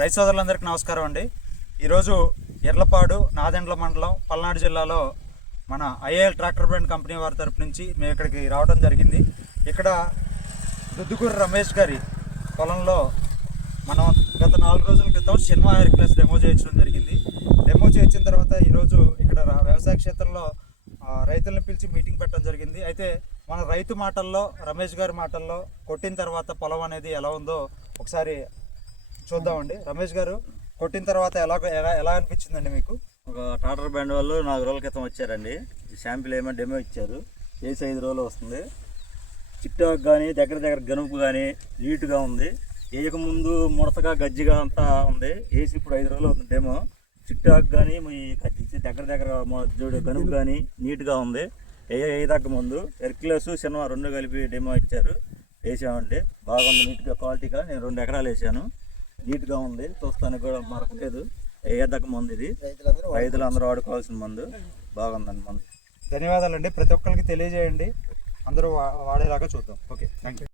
రైతు సోదరులందరికీ నమస్కారం అండి. ఈరోజు ఎర్లపాడు నాదెండ్ల మండలం పల్నాడు జిల్లాలో మన ఐఏఎల్ ట్రాక్టర్ బ్రాండ్ కంపెనీ వారి తరపు నుంచి మేము ఇక్కడికి రావడం జరిగింది. ఇక్కడ దుద్దుకూరు రమేష్ గారి పొలంలో మనం గత 4 రోజుల క్రితం సినిమా హెర్క్యులస్ డెమో చేయించడం జరిగింది. డెమో చేయించిన తర్వాత ఈరోజు ఇక్కడ వ్యవసాయ క్షేత్రంలో రైతులను పిలిచి మీటింగ్ పెట్టడం జరిగింది. అయితే మన రైతు మాటల్లో, రమేష్ గారి మాటల్లో కొట్టిన తర్వాత పొలం అనేది ఎలా ఉందో ఒకసారి చూద్దామండి. రమేష్ గారు, కొట్టిన తర్వాత ఎలా అనిపించిందండి మీకు? ఒక ట్రాక్టర్ బ్రాండ్ వాళ్ళు 4 రోజుల క్రితం వచ్చారండి. శాంపిల్ ఏమో డెమో ఇచ్చారు. వేసి 5 రోజులు వస్తుంది. చిట్టాకు కానీ దగ్గర గనుపు కానీ నీట్గా ఉంది. వేయకముందు ముడతగా గజ్జిగా అంతా ఉంది. వేసి ఇప్పుడు 5 రోజులు అవుతుంది డెమో. చిట్టాకు కానీ దగ్గర జోడు గనుపు కానీ నీట్గా ఉంది. వేయదగ్గ ముందు హెర్క్యులస్ సినిమా 2 కలిపి డెమో ఇచ్చారు. వేసామండి, బాగుంది. నీట్గా క్వాలిటీగా నేను 2 ఎకరాలు వేసాను. నీట్గా ఉంది, చూస్తానికి కూడా మరకలేదు. వేయదగ్గ మందు ఇది, రైతులందరూ వాడుకోవాల్సిన మందు. బాగుందండి మందు. ధన్యవాదాలండి. ప్రతి ఒక్కరికి తెలియజేయండి, అందరూ వాడేలాగా చూద్దాం. Okay, thank you.